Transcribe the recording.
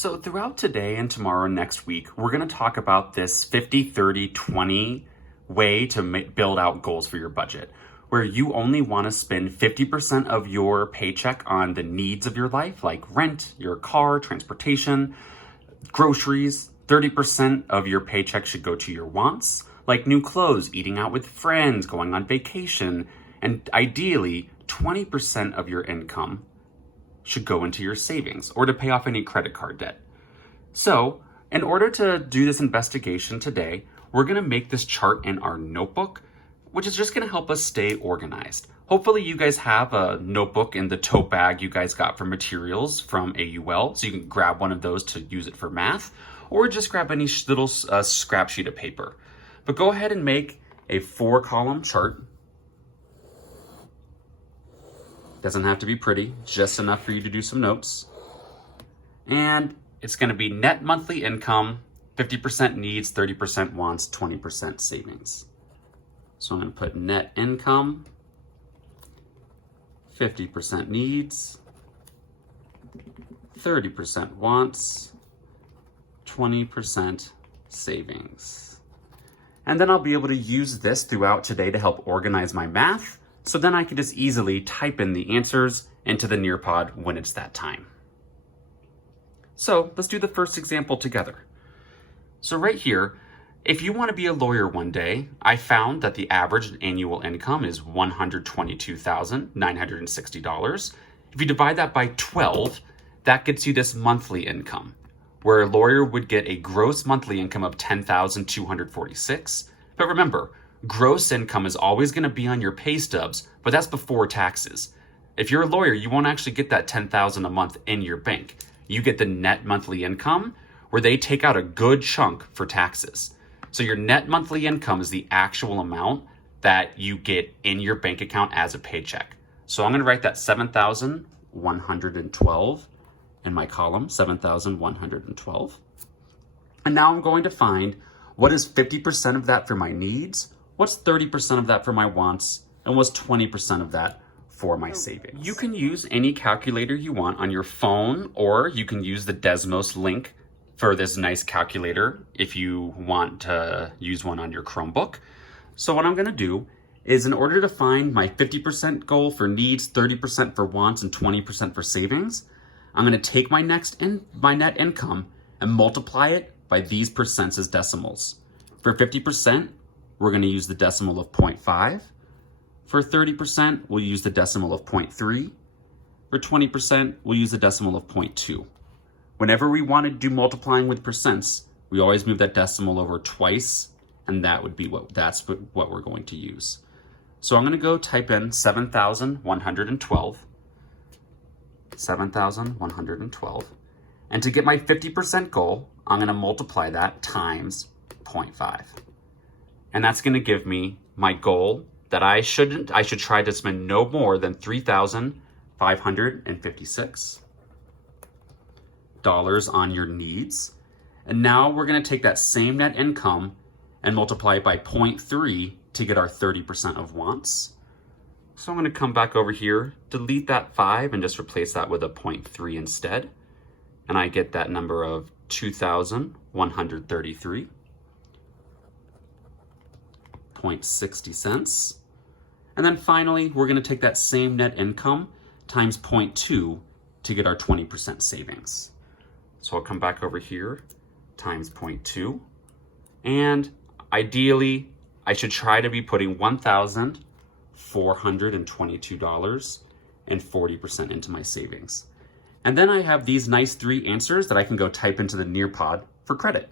So throughout today and tomorrow and next week, we're going to talk about this 50-30-20 way to build out goals for your budget, where you only want to spend 50% of your paycheck on the needs of your life, like rent, your car, transportation, groceries. 30% of your paycheck should go to your wants, like new clothes, eating out with friends, going on vacation, and ideally 20% of your income should go into your savings or to pay off any credit card debt. So, in order to do this investigation today, we're going to make this chart in our notebook, which is just going to help us stay organized. Hopefully you guys have a notebook in the tote bag you guys got for materials from AUL, so you can grab one of those to use it for math, or just grab any little scrap sheet of paper. But go ahead and make a 4-column chart. Doesn't have to be pretty, just enough for you to do some notes. And it's going to be net monthly income, 50% needs, 30% wants, 20% savings. So I'm going to put net income, 50% needs, 30% wants, 20% savings. And then I'll be able to use this throughout today to help organize my math, so then I can just easily type in the answers into the Nearpod when it's that time. So let's do the first example together. So right here, if you want to be a lawyer one day, I found that the average annual income is $122,960. If you divide that by 12, that gets you this monthly income, where a lawyer would get a gross monthly income of $10,246. But remember, gross income is always going to be on your pay stubs, but that's before taxes. If you're a lawyer, you won't actually get that $10,000 a month in your bank. You get the net monthly income, where they take out a good chunk for taxes. So your net monthly income is the actual amount that you get in your bank account as a paycheck. So I'm going to write that 7,112 in my column, 7,112. And now I'm going to find what is 50% of that for my needs, what's 30% of that for my wants, and what's 20% of that for my savings. You can use any calculator you want on your phone, or you can use the Desmos link for this nice calculator if you want to use one on your Chromebook. So what I'm going to do is, in order to find my 50% goal for needs, 30% for wants, and 20% for savings, I'm going to take my net income and multiply it by these percents as decimals. For 50%, we're going to use the decimal of 0.5. For 30%, we'll use the decimal of 0.3. For 20%, we'll use the decimal of 0.2. Whenever we want to do multiplying with percents, we always move that decimal over twice, and that would be what we're going to use. So I'm going to go type in 7,112. 7,112. And to get my 50% goal, I'm going to multiply that times 0.5. And that's going to give me my goal that I should try to spend no more than $3,556 on your needs. And now we're going to take that same net income and multiply it by 0.3 to get our 30% of wants. So I'm going to come back over here, delete that 5, and just replace that with a 0.3 instead. And I get that number of 2,133.60 cents. And then finally, we're going to take that same net income times 0.2 to get our 20% savings. So I'll come back over here, times 0.2. And ideally, I should try to be putting $1,422.40 into my savings. And then I have these nice 3 answers that I can go type into the Nearpod for credit.